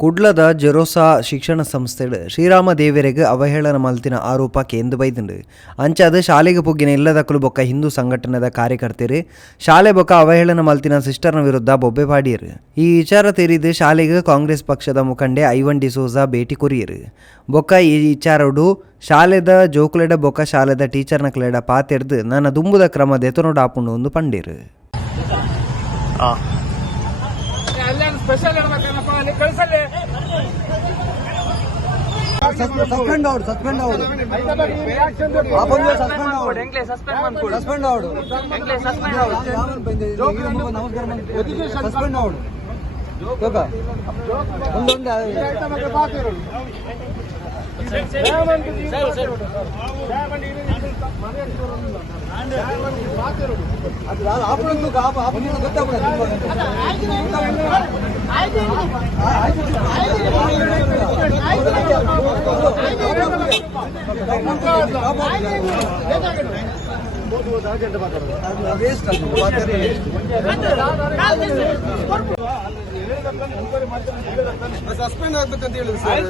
ಕುಡ್ಲದ ಜೆರೋಸಾ ಶಿಕ್ಷಣ ಸಂಸ್ಥೆಡ್ ಶ್ರೀರಾಮ ದೇವರಿಗೆ ಅವಹೇಳನ ಮಲ್ತಿನ ಆರೋಪ ಕೇಂದು ಬೈದುಂಡು ಅಂಚಾದ ಶಾಲೆಗೆ ಪುಗ್ಗಿನ ಇಲ್ಲದಕ್ಕಲು ಬೊಕ್ಕ ಹಿಂದೂ ಸಂಘಟನೆದ ಕಾರ್ಯಕರ್ತರು. ಶಾಲೆ ಬೊಕ್ಕ ಅವಹೇಳನ ಮಲ್ತಿನ ಸಿಸ್ಟರ್ನ ವಿರುದ್ಧ ಬೊಬ್ಬೆ ಪಾಡಿಯರು ಈ ವಿಚಾರ ತೆರಿದು ಶಾಲೆಗೆ ಕಾಂಗ್ರೆಸ್ ಪಕ್ಷದ ಮುಖಂಡೆ ಐವನ್ ಡಿಸೋಜಾ ಭೇಟಿ ಕೊರಿಯರು. ಬೊಕ್ಕ ಈ ವಿಚಾರಡು ಶಾಲೆದ ಜೋಕುಲೆಡ ಬೊಕ್ಕ ಶಾಲೆದ ಟೀಚರ್ನ ಕ್ಲೆಡ ಪಾತೆರ್ದು ನನ್ನ ದುಂಬುದ ಕ್ರಮ ದೆತನೋಡು ಆಪುಂಡು ಒಂದು ಪಂಡೀರು. ಸ್ಪೆಷಲ್ ಇರ್ಬೇಕೇನಪ್ಪ ಅಲ್ಲಿ ಕಳ್ಸಲ್ಲಿ. ಸಸ್ಪೆಂಡ್ ಅವ್ರು ಸಸ್ಪೆಂಡ್ ಅವ್ರು. ಆಪಂಗೆ ಸಸ್ಪೆಂಡ್ ಅವ್ರು. ಸಸ್ಪೆಂಡ್ ಅವ್ರು. ಸಸ್ಪೆಂಡ್ ಅವ್ರು. ತೋಕ ಒಂದೊಂದು ಅದು ಆಪಣದ್ದು ಆಪ ಆಪಣ ಗೊತ್ತಾಗ್ಬಿಡ ವೇಸ್ಟ್ ಅದು ಮಾತಾಡಿ ಸಸ್ಪೆಂಡ್ ಆಗ್ಬೇಕಂತ ಹೇಳಿದ್ರು ಸರ್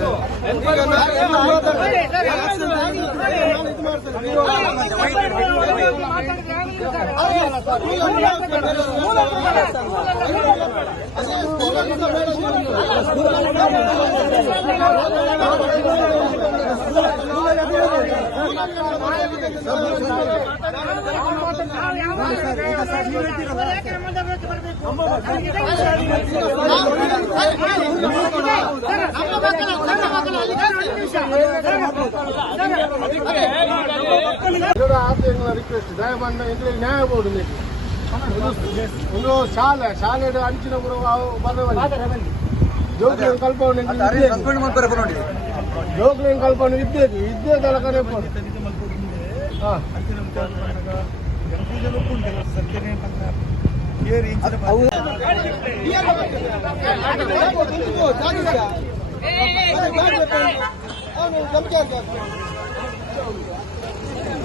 ಈಗ ಇದರ ಆದ್ಯಗಳ ರಿಕ್ವೆಸ್ಟ್ ದಯಮಾಡಿ ಇದ್ರೆ ನ್ಯಾಯ ಬೋರ್ಡ್ ಬೇಕು ಒಂದು ಶಾಲೆ ಶಾಲೆ ಅಂಚಿನ ಕೂಡ ಬರವಲ್ಲಿ ಜೋಗ್ಲೇನ್ ಕಲ್ಪನೆ ಸಸ್ಪೆಂಡ್ ಇದ್ದೇ ನೋಡಿ ಜೋಗ್ಲೇನ್ ಕಲ್ಪನೆ ಇದ್ದೇದು ಇದ್ದೇದಲ್ಲ ಕರೆ ಹಾ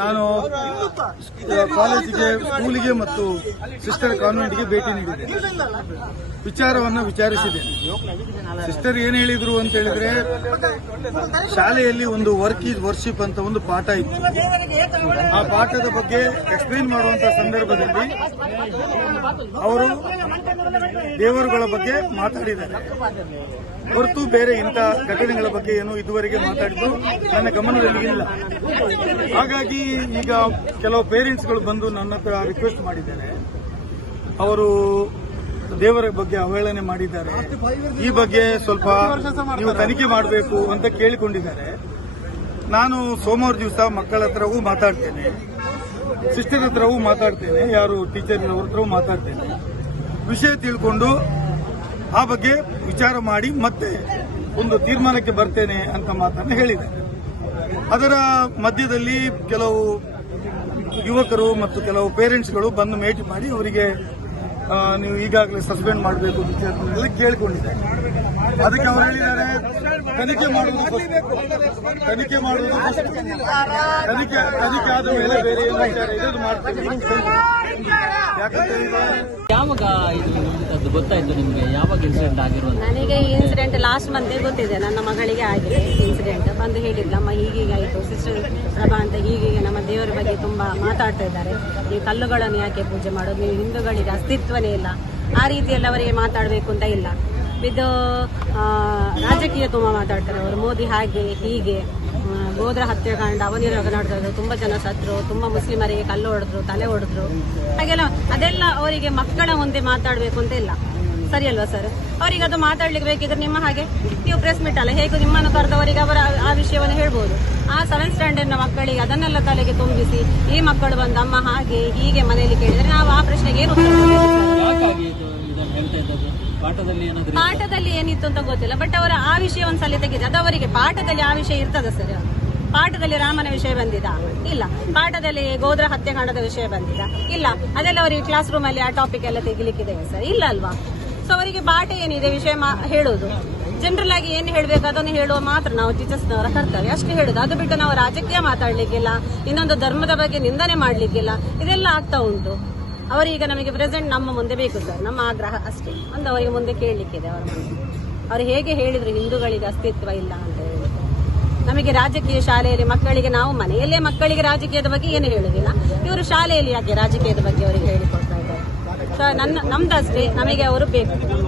ನಾನು ಕಾಲೇಜಿಗೆ, ಸ್ಕೂಲಿಗೆ ಮತ್ತು ಸಿಸ್ಟರ್ ಕಾನ್ವೆಂಟ್ಗೆ ಭೇಟಿ ನೀಡಿದ್ದೇನೆ. ವಿಚಾರವನ್ನು ವಿಚಾರಿಸಿದ್ದೇನೆ. ಸಿಸ್ಟರ್ ಏನು ಹೇಳಿದ್ರು ಅಂತ ಹೇಳಿದ್ರೆ, ಶಾಲೆಯಲ್ಲಿ ಒಂದು ವರ್ಕ್ ಈಸ್ ವರ್ಷಿಪ್ ಅಂತ ಒಂದು ಪಾಠ ಇತ್ತು. ಆ ಪಾಠದ ಬಗ್ಗೆ ಎಕ್ಸ್ಪ್ಲೈನ್ ಮಾಡುವಂತ ಸಂದರ್ಭದಲ್ಲಿ ಅವರು ದೇವರುಗಳ ಬಗ್ಗೆ ಮಾತಾಡಿದ್ದಾರೆ. ಹೊರತು ಬೇರೆ ಇಂಥ ಘಟನೆಗಳ ಬಗ್ಗೆ ಏನು ಇದುವರೆಗೆ ಮಾತಾಡಿದ್ದು ನನ್ನ ಗಮನದಲ್ಲಿ ಇಲ್ಲ ಹಾಗಾಗಿ ಈಗ ಕೆಲವು ಪೇರೆಂಟ್ಸ್ಗಳು ಬಂದು ನನ್ನ ಹತ್ರ ರಿಕ್ವೆಸ್ಟ್ ಮಾಡಿದ್ದಾರೆ ಅವರು ದೇವರ ಬಗ್ಗೆ ಅವಹೇಳನೆ ಮಾಡಿದ್ದಾರೆ. ಈ ಬಗ್ಗೆ ಸ್ವಲ್ಪ ನೀವು ತನಿಖೆ ಮಾಡಬೇಕು ಅಂತ ಕೇಳಿಕೊಂಡಿದ್ದಾರೆ. ನಾನು ಸೋಮವಾರ ದಿವಸ ಮಕ್ಕಳ ಹತ್ರವೂ ಮಾತಾಡ್ತೇನೆ. ಸಿಸ್ಟರ್ ಹತ್ರವೂ ಮಾತಾಡ್ತೇನೆ. ಯಾರು ಟೀಚರ್ ಅವ್ರ ಹತ್ರವೂ ಮಾತಾಡ್ತೇನೆ. ವಿಷಯ ತಿಳ್ಕೊಂಡು ಆ ಬಗ್ಗೆ ವಿಚಾರ ಮಾಡಿ ಮತ್ತೆ ಒಂದು ತೀರ್ಮಾನಕ್ಕೆ ಬರ್ತೇನೆ ಅಂತ ಮಾತನ್ನು ಹೇಳಿದೆ ಅದರ ಮಧ್ಯದಲ್ಲಿ ಕೆಲವು ಯುವಕರು ಮತ್ತು ಕೆಲವು ಪೇರೆಂಟ್ಸ್ಗಳು ಬಂದು ಭೇಟಿ ಮಾಡಿ ಅವರಿಗೆ ನೀವು ಈಗಾಗಲೇ ಸಸ್ಪೆಂಡ್ ಮಾಡಬೇಕು ಎಲ್ಲ ಕೇಳಿಕೊಂಡಿದ್ದಾರೆ ಅದಕ್ಕೆ ಅವರು ಹೇಳಿದ್ದಾರೆ ತನಿಖೆ ಮಾಡುವುದು. ತನಿಖೆ ಮಾಡುವುದು. ತನಿಖೆ ತನಿಖೆ ಆದ ಮೇಲೆ ಬೇರೆ ಏನು ವಿಚಾರ ಇದೆ ಅದು ಮಾಡ್ತೀವಿ ಯಾಕಂತ ಯಾವಾಗ ಇದು ಗೊತ್ತಾಯ್ತು ನಿಮಗೆ ಯಾವಾಗ ಇನ್ಸಿಡೆಂಟ್ ಆಗಿರೋದು ನನಗೆ ಇನ್ಸಿಡೆಂಟ್ ಲಾಸ್ಟ್ ಮಂತ್ ಗೊತ್ತಿದೆ ನನ್ನ ಮಗಳಿಗೆ ಆಗಿದೆ ಇನ್ಸಿಡೆಂಟ್ ಬಂದು ಹೇಳಿದ್ಲು ಅಮ್ಮ ಹೀಗೀಗೆ ಆಯಿತು ಸಿಸ್ಟರ್ ಪ್ರಭಾ ಅಂತ ಹೀಗೀಗೆ ನಮ್ಮ ದೇವರ ಬಗ್ಗೆ ತುಂಬ ಮಾತಾಡ್ತಾ ಇದ್ದಾರೆ. ನೀವು ಕಲ್ಲುಗಳನ್ನು ಯಾಕೆ ಪೂಜೆ ಮಾಡೋದು? ನೀವು ಹಿಂದೂಗಳಿಗೆ ಅಸ್ತಿತ್ವನೇ ಇಲ್ಲ. ಆ ರೀತಿಯಲ್ಲಿ ಅವರಿಗೆ ಮಾತಾಡಬೇಕು ಅಂತ ಇಲ್ಲ. ಇದು ರಾಜಕೀಯ ತುಂಬ ಮಾತಾಡ್ತಾರೆ ಅವರು. ಮೋದಿ ಹಾಗೆ, ಹೀಗೆ. ಗೋದ್ರ ಹತ್ಯಾಕಾಂಡ ಅವನಿರೋಗ ನಡೆದ್ರು ತುಂಬ ಜನ ಸತ್ರು, ತುಂಬ ಮುಸ್ಲಿಮರಿಗೆ ಕಲ್ಲು ಹೊಡೆದ್ರು, ತಲೆ ಹೊಡೆದ್ರು. ಹಾಗೆಲ್ಲ ಅದೆಲ್ಲ ಅವರಿಗೆ ಮಕ್ಕಳ ಮುಂದೆ ಮಾತಾಡಬೇಕು ಅಂತ ಇಲ್ಲ. ಸರಿ ಅಲ್ವಾ ಸರ್? ಅವರಿಗೆ ಅದು ಮಾತಾಡ್ಲಿಕ್ಕೆ ಬೇಕಿದ್ರೆ ನಿಮ್ಮ ಹಾಗೆ ನೀವು ಪ್ರೆಸ್ ಮೀಟ್ ಅಲ್ಲ ಹೇಗೂ ನಿಮ್ಮನ್ನು ಕರೆದವರಿಗೆ ಅವರ ಆ ವಿಷಯವನ್ನು ಹೇಳ್ಬೋದು. ಆ ಸೆವೆಂತ್ ಸ್ಟ್ಯಾಂಡರ್ಡ್ನ ಮಕ್ಕಳಿಗೆ ಅದನ್ನೆಲ್ಲ ತಲೆಗೆ ತುಂಬಿಸಿ ಈ ಮಕ್ಕಳು ಬಂದು ಅಮ್ಮ ಹಾಗೆ ಹೀಗೆ ಮನೆಯಲ್ಲಿ ಕೇಳಿದ್ರೆ ನಾವು ಆ ಪ್ರಶ್ನೆಗೆ ಏನು ಪಾಠದಲ್ಲಿ ಏನಿತ್ತು ಅಂತ ಗೊತ್ತಿಲ್ಲ ಬಟ್ ಅವರ ಆ ವಿಷಯ ಒಂದ್ಸಲ ತೆಗೆದು ಅದು ಅವರಿಗೆ ಪಾಠದಲ್ಲಿ ಆ ವಿಷಯ ಇರ್ತದ ಸರ್? ಪಾಠದಲ್ಲಿ ರಾಮನ ವಿಷಯ ಬಂದಿದ? ಇಲ್ಲ. ಪಾಠದಲ್ಲಿ ಗೋದ್ರ ಹತ್ಯೆಕಾಂಡದ ವಿಷಯ ಬಂದಿದ? ಇಲ್ಲ. ಅದೆಲ್ಲ ಅವರಿಗೆ ಕ್ಲಾಸ್ ರೂಮ್ ಅಲ್ಲಿ ಆ ಟಾಪಿಕ್ ಎಲ್ಲ ತೆಗಿಲಿಕ್ಕಿದೆ ಸರ್? ಇಲ್ಲ ಅಲ್ವಾ? ಅವರಿಗೆ ಬಾಟೆ ಏನಿದೆ ವಿಷಯ ಹೇಳೋದು ಜನರಲ್ ಆಗಿ ಏನು ಹೇಳಬೇಕು ಅದನ್ನು ಹೇಳುವ ಮಾತ್ರ ನಾವು ಟೀಚರ್ಸ್ನವರ ಕರ್ತವ್ಯ. ಅಷ್ಟು ಹೇಳುದು. ಅದು ಬಿಟ್ಟು ನಾವು ರಾಜಕೀಯ ಮಾತಾಡ್ಲಿಕ್ಕಿಲ್ಲ, ಇನ್ನೊಂದು ಧರ್ಮದ ಬಗ್ಗೆ ನಿಂದನೆ ಮಾಡ್ಲಿಕ್ಕಿಲ್ಲ, ಇದೆಲ್ಲ ಆಗ್ತಾ ಉಂಟು. ಅವರೀಗ ನಮಗೆ ಪ್ರೆಸೆಂಟ್ ನಮ್ಮ ಮುಂದೆ ಬೇಕು ಸರ್ ನಮ್ಮ ಆಗ್ರಹ ಅಷ್ಟೇ. ಒಂದು ಅವರಿಗೆ ಮುಂದೆ ಕೇಳಲಿಕ್ಕಿದೆ ಅವರ ಅವರು ಹೇಗೆ ಹೇಳಿದ್ರು ಹಿಂದೂಗಳಿಗೆ ಅಸ್ತಿತ್ವ ಇಲ್ಲ ಅಂತ ಹೇಳಿ. ನಮಗೆ ರಾಜಕೀಯ ಶಾಲೆಯಲ್ಲಿ ಮಕ್ಕಳಿಗೆ ನಾವು ಮನೆಯಲ್ಲೇ ಮಕ್ಕಳಿಗೆ ರಾಜಕೀಯದ ಬಗ್ಗೆ ಏನು ಹೇಳುದಿಲ್ಲ ಇವರು ಶಾಲೆಯಲ್ಲಿ ಯಾಕೆ ರಾಜಕೀಯದ ಬಗ್ಗೆ ಅವರಿಗೆ ಹೇಳಿಕೊಡ್ತಾ ಇದ್ದಾರೆ ಸೊ ನನ್ನ ನಮ್ದಷ್ಟೇ ನಮಗೆ ಅವರು ಬೇಕು.